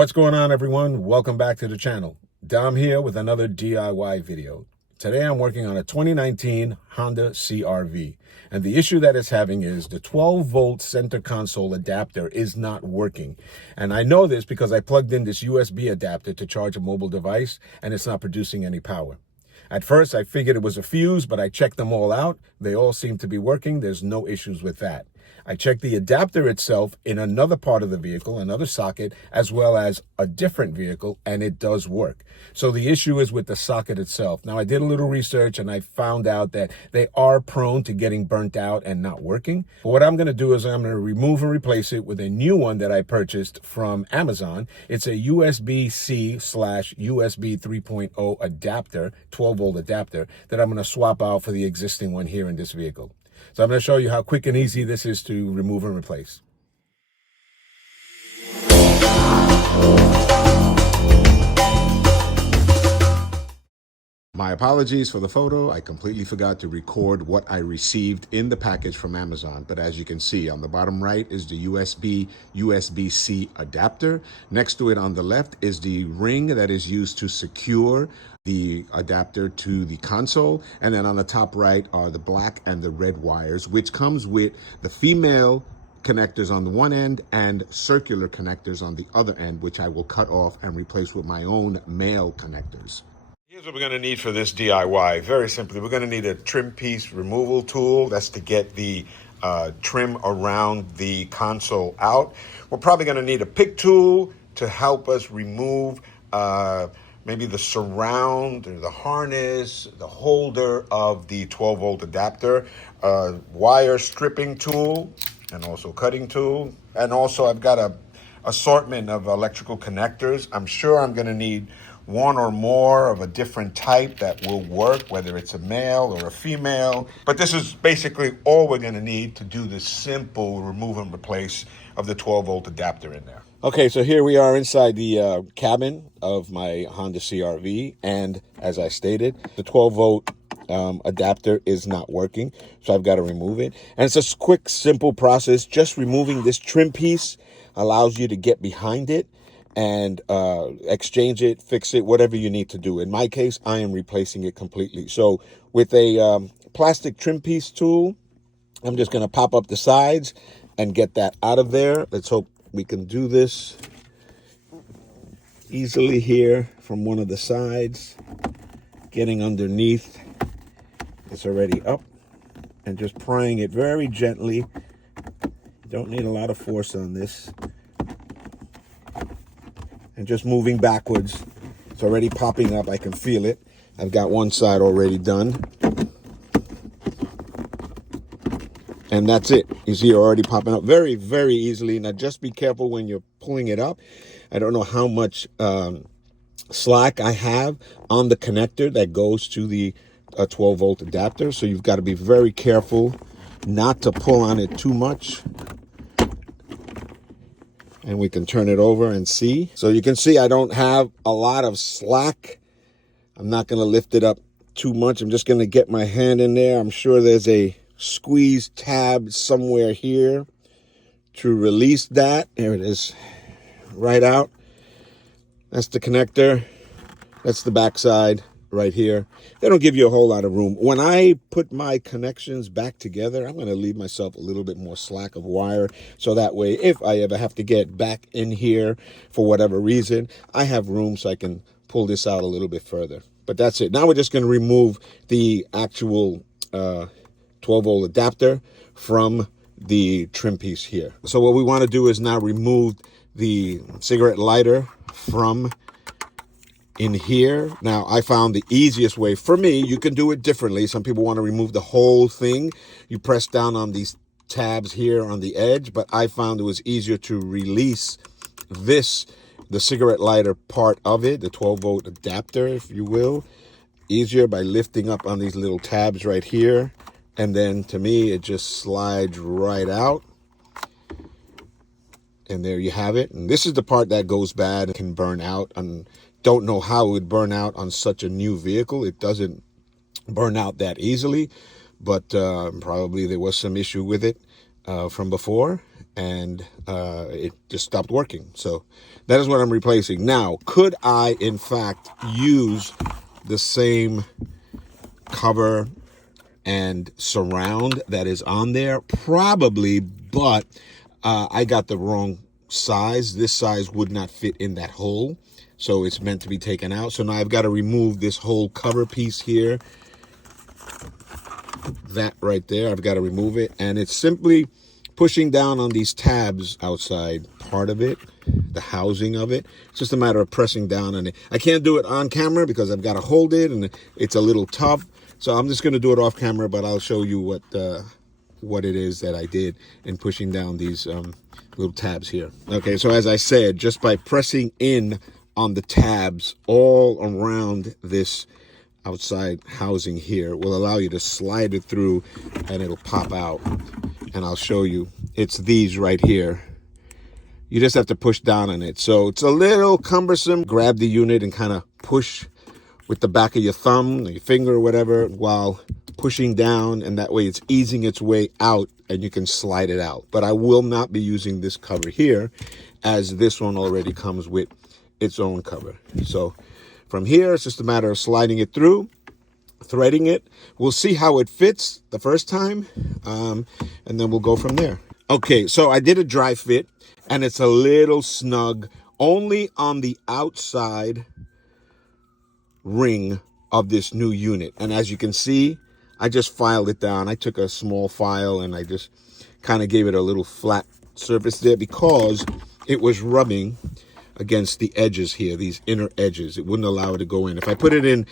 What's going on, everyone? Welcome back to the channel. Dom here with another DIY video. Today I'm working on a 2019 Honda CR-V, and the issue that it's having is the 12-volt center console adapter is not working. And I know this because I plugged in this USB adapter to charge a mobile device, and it's not producing any power. At first, I figured it was a fuse, but I checked them all out. They all seem to be working. There's no issues with that. I checked the adapter itself in another part of the vehicle, another socket, as well as a different vehicle, and it does work. So the issue is with the socket itself. Now, I did a little research, and I found out that they are prone to getting burnt out and not working. But what I'm going to do is I'm going to remove and replace it with a new one that I purchased from Amazon. It's a USB-C/USB 3.0 adapter, 12-volt adapter, that I'm going to swap out for the existing one here in this vehicle. So I'm going to show you how quick and easy this is to remove and replace. My apologies for the photo. I completely forgot to record what I received in the package from Amazon. But as you can see, on the bottom right is the USB-C adapter. Next to it on the left is the ring that is used to secure the adapter to the console. And then on the top right are the black and the red wires, which comes with the female connectors on the one end and circular connectors on the other end, which I will cut off and replace with my own male connectors. Here's what we're going to need for this DIY. Very simply, we're going to need a trim piece removal tool. That's to get the trim around the console out. We're probably going to need a pick tool to help us remove maybe the surround, or the harness, the holder of the 12-volt adapter, wire stripping tool, and also cutting tool. And also I've got a assortment of electrical connectors. I'm sure I'm going to need one or more of a different type that will work, whether it's a male or a female. But this is basically all we're going to need to do this simple remove and replace of the 12-volt adapter in there. Okay, so here we are inside the cabin of my Honda CR-V, and as I stated, the 12-volt adapter is not working, so I've got to remove it. And it's a quick, simple process. Just removing this trim piece allows you to get behind it and exchange it, fix it, whatever you need to do. In my case, I am replacing it completely. So with a plastic trim piece tool, I'm just going to pop up the sides and get that out of there. Let's hope we can do this easily here from one of the sides. Getting underneath, it's already up, and just prying it very gently. Don't need a lot of force on this. And just moving backwards. It's already popping up. I can feel it. I've got one side already done. And that's it. You see it already popping up very, very easily. Now, just be careful when you're pulling it up. I don't know how much slack I have on the connector that goes to the 12-volt adapter. So you've got to be very careful not to pull on it too much. And we can turn it over and see. So you can see I don't have a lot of slack. I'm not going to lift it up too much. I'm just going to get my hand in there. I'm sure there's a squeeze tab somewhere here to release that. There it is, right out. That's the connector. That's the back side right here. They don't give you a whole lot of room. When I put my connections back together, I'm going to leave myself a little bit more slack of wire, so that way if I ever have to get back in here for whatever reason, I have room so I can pull this out a little bit further. But that's it. Now we're just going to remove the actual 12-volt adapter from the trim piece here. So what we want to do is now remove the cigarette lighter from in here. Now, I found the easiest way for me. You can do it differently. Some people want to remove the whole thing. You press down on these tabs here on the edge, but I found it was easier to release this, the cigarette lighter part of it, the 12-volt adapter, if you will, easier by lifting up on these little tabs right here. And then to me, it just slides right out. And there you have it. And this is the part that goes bad and can burn out. And don't know how it would burn out on such a new vehicle. It doesn't burn out that easily, but probably there was some issue with it from before. and it just stopped working. So that is what I'm replacing. Now, could I, in fact, use the same cover and surround that is on there? Probably, but I got the wrong size. This size would not fit in that hole, so it's meant to be taken out. So now I've got to remove this whole cover piece here. That right there, I've got to remove it, and it's simply pushing down on these tabs outside part of it, the housing of it. It's just a matter of pressing down on it. I can't do it on camera because I've got to hold it, and it's a little tough. So I'm just going to do it off camera, but I'll show you what it is that I did in pushing down these little tabs here. Okay, so as I said, just by pressing in on the tabs all around this outside housing here will allow you to slide it through, and it'll pop out. And I'll show you. It's these right here. You just have to push down on it. So it's a little cumbersome. Grab the unit and kind of push with the back of your thumb or your finger or whatever while pushing down, and that way it's easing its way out and you can slide it out. But I will not be using this cover here, as this one already comes with its own cover. So from here, it's just a matter of sliding it through, threading it. We'll see how it fits the first time, and then we'll go from there. Okay, so I did a dry fit, and it's a little snug only on the outside ring of this new unit. And as you can see, I just filed it down. I took a small file and I just kind of gave it a little flat surface there because it was rubbing against the edges here, these inner edges. It wouldn't allow it to go in. If I put it in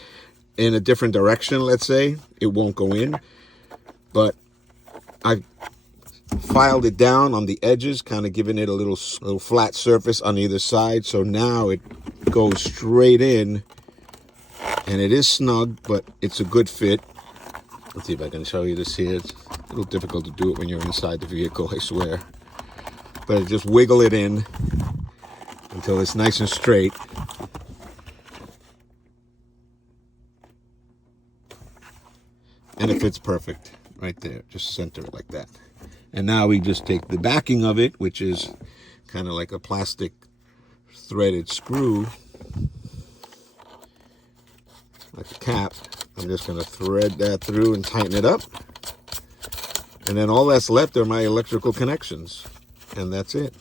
a different direction, let's say, it won't go in. But I filed it down on the edges, kind of giving it a little flat surface on either side. So now it goes straight in, and it is snug, but it's a good fit. Let's see if I can show you this here. It's a little difficult to do it when you're inside the vehicle, I swear. But just wiggle it in until it's nice and straight. And it fits perfect right there. Just center it like that. And now we just take the backing of it, which is kind of like a plastic threaded screw, like a cap. I'm just going to thread that through and tighten it up. And then all that's left are my electrical connections. And that's it.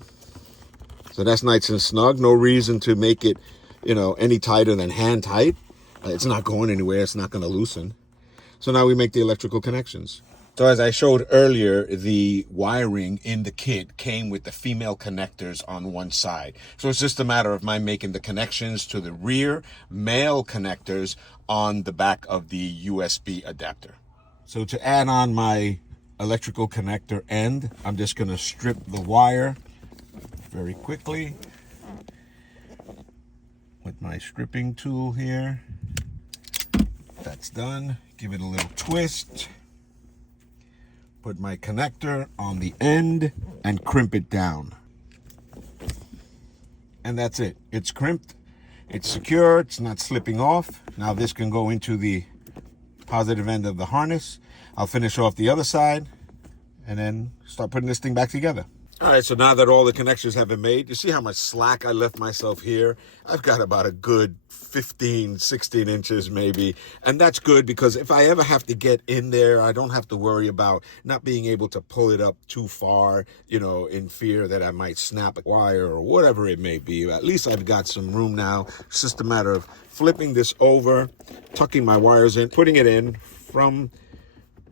So that's nice and snug. No reason to make it, any tighter than hand tight. It's not going anywhere. It's not going to loosen. So now we make the electrical connections. So as I showed earlier, the wiring in the kit came with the female connectors on one side. So it's just a matter of my making the connections to the rear male connectors on the back of the USB adapter. So to add on my electrical connector end, I'm just going to strip the wire very quickly with my stripping tool here. That's done. Give it a little twist. Put my connector on the end and crimp it down. And that's it. It's crimped. It's secure. It's not slipping off. Now this can go into the positive end of the harness. I'll finish off the other side and then start putting this thing back together. All right, so now that all the connections have been made, you see how much slack I left myself here? I've got about a good 15, 16 inches maybe. And that's good because if I ever have to get in there, I don't have to worry about not being able to pull it up too far, in fear that I might snap a wire or whatever it may be. At least I've got some room now. It's just a matter of flipping this over, tucking my wires in, putting it in from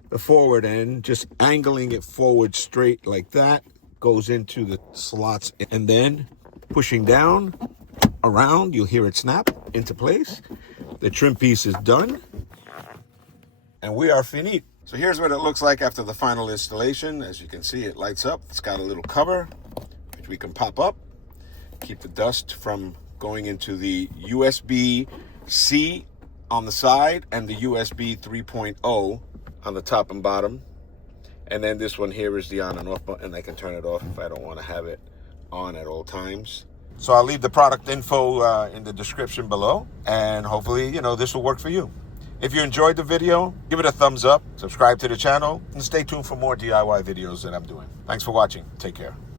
the forward end, just angling it forward straight like that. Goes into the slots, and then pushing down around, you'll hear it snap into place. The trim piece is done, and we are finito. So here's what it looks like after the final installation. As you can see, it lights up. It's got a little cover which we can pop up, keep the dust from going into the USB-C on the side and the USB 3.0 on the top and bottom. And then this one here is the on and off button. I can turn it off if I don't want to have it on at all times. So I'll leave the product info in the description below. And hopefully, this will work for you. If you enjoyed the video, give it a thumbs up, subscribe to the channel, and stay tuned for more DIY videos that I'm doing. Thanks for watching. Take care.